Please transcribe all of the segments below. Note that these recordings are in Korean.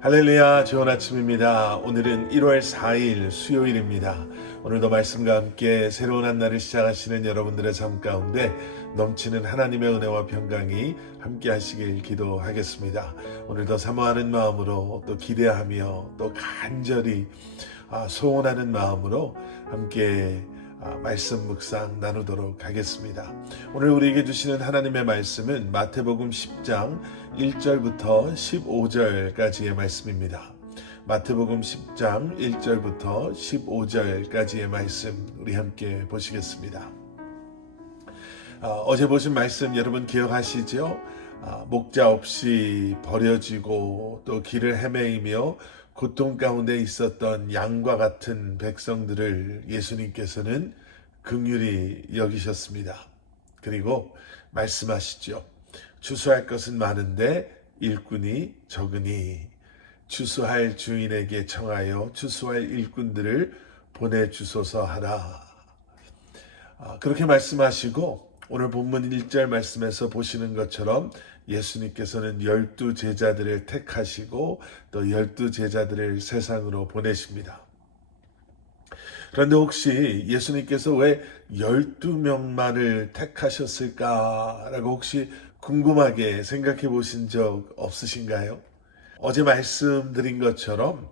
할렐루야, 좋은 아침입니다. 오늘은 1월 4일 수요일입니다. 오늘도 말씀과 함께 새로운 한 날을 시작하시는 여러분들의 삶 가운데 넘치는 하나님의 은혜와 평강이 함께 하시길 기도하겠습니다. 오늘도 사모하는 마음으로 또 기대하며 또 간절히 소원하는 마음으로 함께 말씀 묵상 나누도록 하겠습니다. 오늘 우리에게 주시는 하나님의 말씀은 마태복음 10장 1절부터 15절까지의 말씀입니다. 마태복음 10장 1절부터 15절까지의 말씀 우리 함께 보시겠습니다. 어제 보신 말씀 여러분 기억하시죠? 목자 없이 버려지고 또 길을 헤매이며 고통 가운데 있었던 양과 같은 백성들을 예수님께서는 긍휼히 여기셨습니다. 그리고 말씀하시죠. 추수할 것은 많은데 일꾼이 적으니 추수할 주인에게 청하여 추수할 일꾼들을 보내주소서 하라. 그렇게 말씀하시고 오늘 본문 1절 말씀에서 보시는 것처럼 예수님께서는 12제자들을 택하시고 또 12제자들을 세상으로 보내십니다. 그런데 혹시 예수님께서 왜 12명만을 택하셨을까라고 혹시 궁금하게 생각해 보신 적 없으신가요? 어제 말씀드린 것처럼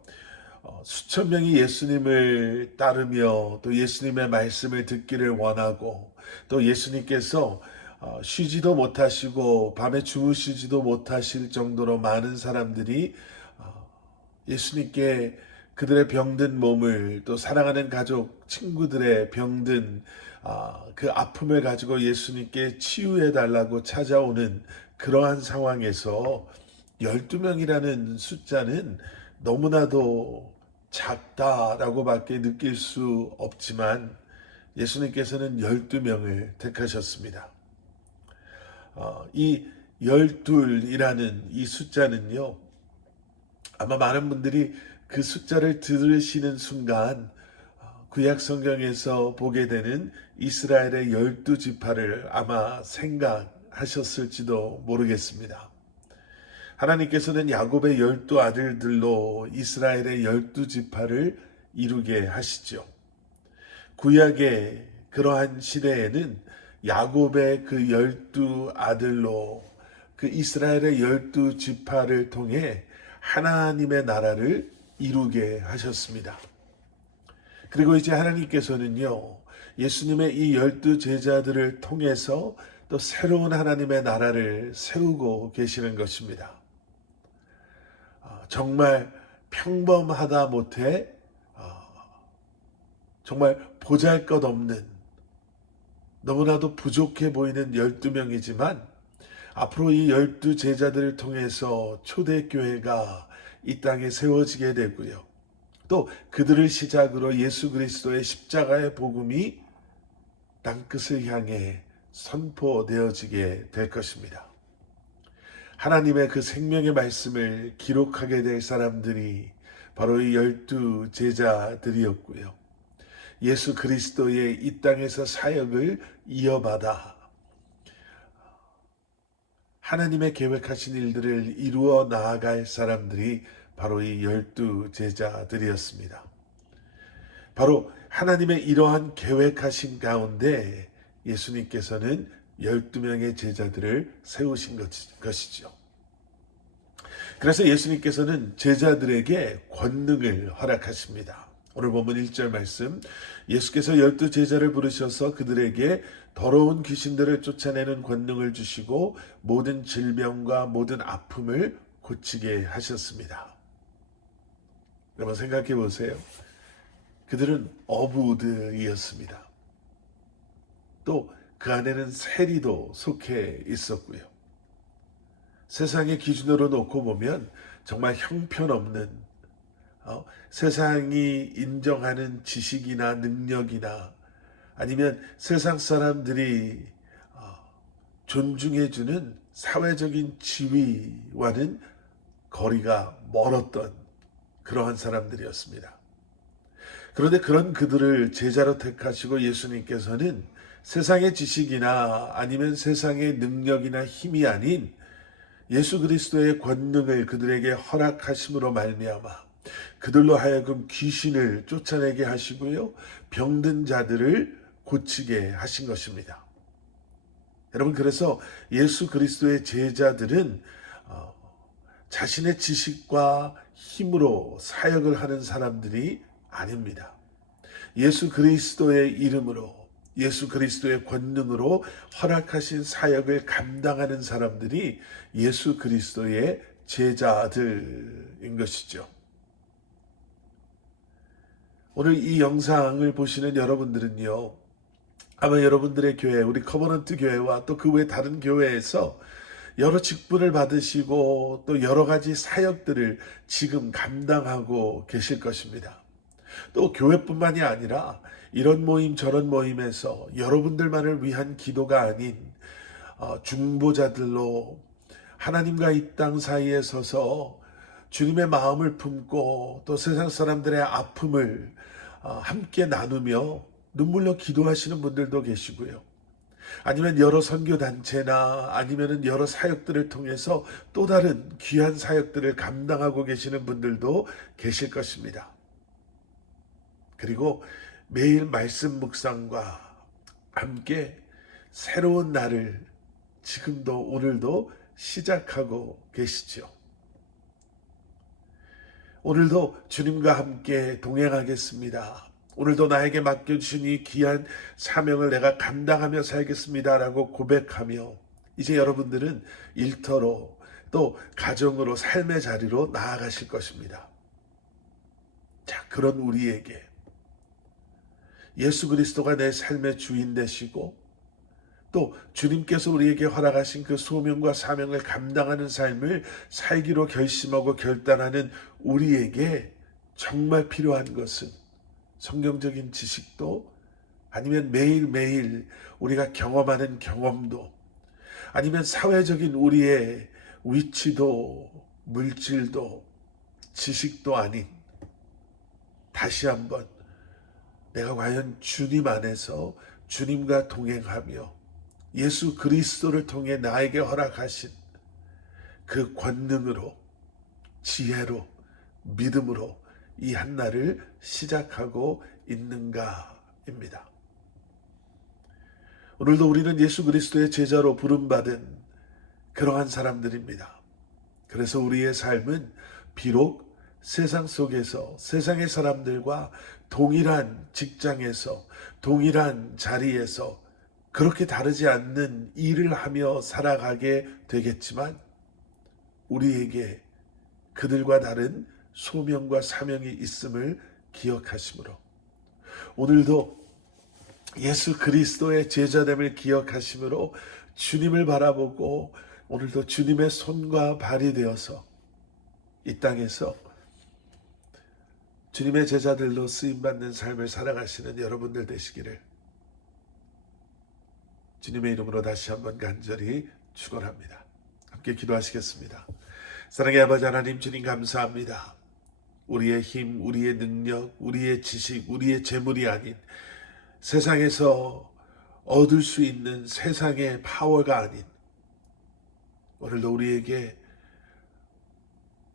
수천 명이 예수님을 따르며 또 예수님의 말씀을 듣기를 원하고 또 예수님께서 쉬지도 못하시고 밤에 주무시지도 못하실 정도로 많은 사람들이 예수님께 그들의 병든 몸을 또 사랑하는 가족, 친구들의 병든 그 아픔을 가지고 예수님께 치유해 달라고 찾아오는 그러한 상황에서 12명이라는 숫자는 너무나도 작다라고 밖에 느낄 수 없지만 예수님께서는 12명을 택하셨습니다. 이 12이라는 이 숫자는요, 아마 많은 분들이 그 숫자를 들으시는 순간 구약 성경에서 보게 되는 이스라엘의 12지파를 아마 생각하셨을지도 모르겠습니다. 하나님께서는 야곱의 12아들들로 이스라엘의 12지파를 이루게 하시죠. 구약의 그러한 시대에는 야곱의 그 12아들로 그 이스라엘의 12지파를 통해 하나님의 나라를 이루게 하셨습니다. 그리고 이제 하나님께서는요, 예수님의 이 12제자들을 통해서 또 새로운 하나님의 나라를 세우고 계시는 것입니다. 정말 평범하다 못해 정말 보잘것없는 너무나도 부족해 보이는 12명이지만 앞으로 이 12제자들을 통해서 초대교회가 이 땅에 세워지게 되고요. 또 그들을 시작으로 예수 그리스도의 십자가의 복음이 땅끝을 향해 선포되어지게 될 것입니다. 하나님의 그 생명의 말씀을 기록하게 될 사람들이 바로 이 12제자들이었고요. 예수 그리스도의 이 땅에서 사역을 이어받아 하나님의 계획하신 일들을 이루어 나아갈 사람들이 바로 이 12제자들이었습니다. 바로 하나님의 이러한 계획하신 가운데 예수님께서는 12명의 제자들을 세우신 것이죠. 그래서 예수님께서는 제자들에게 권능을 허락하십니다. 오늘 본문 1절 말씀, 예수께서 12제자를 부르셔서 그들에게 더러운 귀신들을 쫓아내는 권능을 주시고 모든 질병과 모든 아픔을 고치게 하셨습니다. 여러분 생각해 보세요. 그들은 어부들이었습니다. 또 그 안에는 세리도 속해 있었고요. 세상의 기준으로 놓고 보면 정말 형편없는 세상이 인정하는 지식이나 능력이나 아니면 세상 사람들이 존중해주는 사회적인 지위와는 거리가 멀었던 그러한 사람들이었습니다. 그런데 그런 그들을 제자로 택하시고 예수님께서는 세상의 지식이나 아니면 세상의 능력이나 힘이 아닌 예수 그리스도의 권능을 그들에게 허락하심으로 말미암아 그들로 하여금 귀신을 쫓아내게 하시고요, 병든 자들을 고치게 하신 것입니다. 여러분, 그래서 예수 그리스도의 제자들은 자신의 지식과 힘으로 사역을 하는 사람들이 아닙니다. 예수 그리스도의 이름으로, 예수 그리스도의 권능으로 허락하신 사역을 감당하는 사람들이 예수 그리스도의 제자들인 것이죠. 오늘 이 영상을 보시는 여러분들은요, 아마 여러분들의 교회, 우리 커버넌트 교회와 또 그 외 다른 교회에서 여러 직분을 받으시고 또 여러 가지 사역들을 지금 감당하고 계실 것입니다. 또 교회뿐만이 아니라 이런 모임 저런 모임에서 여러분들만을 위한 기도가 아닌 중보자들로 하나님과 이 땅 사이에 서서 주님의 마음을 품고 또 세상 사람들의 아픔을 함께 나누며 눈물로 기도하시는 분들도 계시고요. 아니면 여러 선교단체나 아니면 여러 사역들을 통해서 또 다른 귀한 사역들을 감당하고 계시는 분들도 계실 것입니다. 그리고 매일 말씀 묵상과 함께 새로운 날을 지금도 오늘도 시작하고 계시죠. 오늘도 주님과 함께 동행하겠습니다. 오늘도 나에게 맡겨주신 이 귀한 사명을 내가 감당하며 살겠습니다 라고 고백하며 이제 여러분들은 일터로 또 가정으로 삶의 자리로 나아가실 것입니다. 자, 그런 우리에게 예수 그리스도가 내 삶의 주인 되시고 또 주님께서 우리에게 허락하신 그 소명과 사명을 감당하는 삶을 살기로 결심하고 결단하는 우리에게 정말 필요한 것은 성경적인 지식도 아니면 매일매일 우리가 경험하는 경험도 아니면 사회적인 우리의 위치도 물질도 지식도 아닌 다시 한번 내가 과연 주님 안에서 주님과 동행하며 예수 그리스도를 통해 나에게 허락하신 그 권능으로 지혜로 믿음으로 이 한날을 시작하고 있는가입니다. 오늘도 우리는 예수 그리스도의 제자로 부름받은 그러한 사람들입니다. 그래서 우리의 삶은 비록 세상 속에서 세상의 사람들과 동일한 직장에서 동일한 자리에서 그렇게 다르지 않는 일을 하며 살아가게 되겠지만 우리에게 그들과 다른 소명과 사명이 있음을 기억하심으로 오늘도 예수 그리스도의 제자됨을 기억하심으로 주님을 바라보고 오늘도 주님의 손과 발이 되어서 이 땅에서 주님의 제자들로 쓰임받는 삶을 살아가시는 여러분들 되시기를 주님의 이름으로 다시 한번 간절히 축원합니다. 함께 기도하시겠습니다. 사랑의 아버지 하나님, 주님 감사합니다. 우리의 힘, 우리의 능력, 우리의 지식, 우리의 재물이 아닌 세상에서 얻을 수 있는 세상의 파워가 아닌 오늘도 우리에게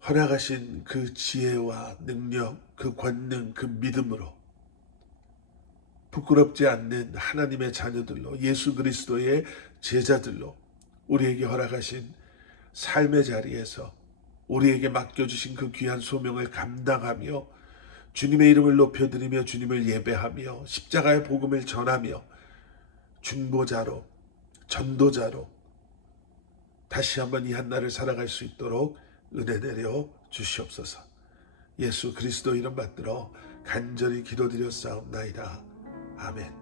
허락하신 그 지혜와 능력, 그 권능, 그 믿음으로 부끄럽지 않는 하나님의 자녀들로 예수 그리스도의 제자들로 우리에게 허락하신 삶의 자리에서 우리에게 맡겨주신 그 귀한 소명을 감당하며 주님의 이름을 높여드리며 주님을 예배하며 십자가의 복음을 전하며 중보자로 전도자로 다시 한번 이 한날을 살아갈 수 있도록 은혜 내려 주시옵소서. 예수 그리스도 이름 받들어 간절히 기도드렸사옵나이다. 아멘.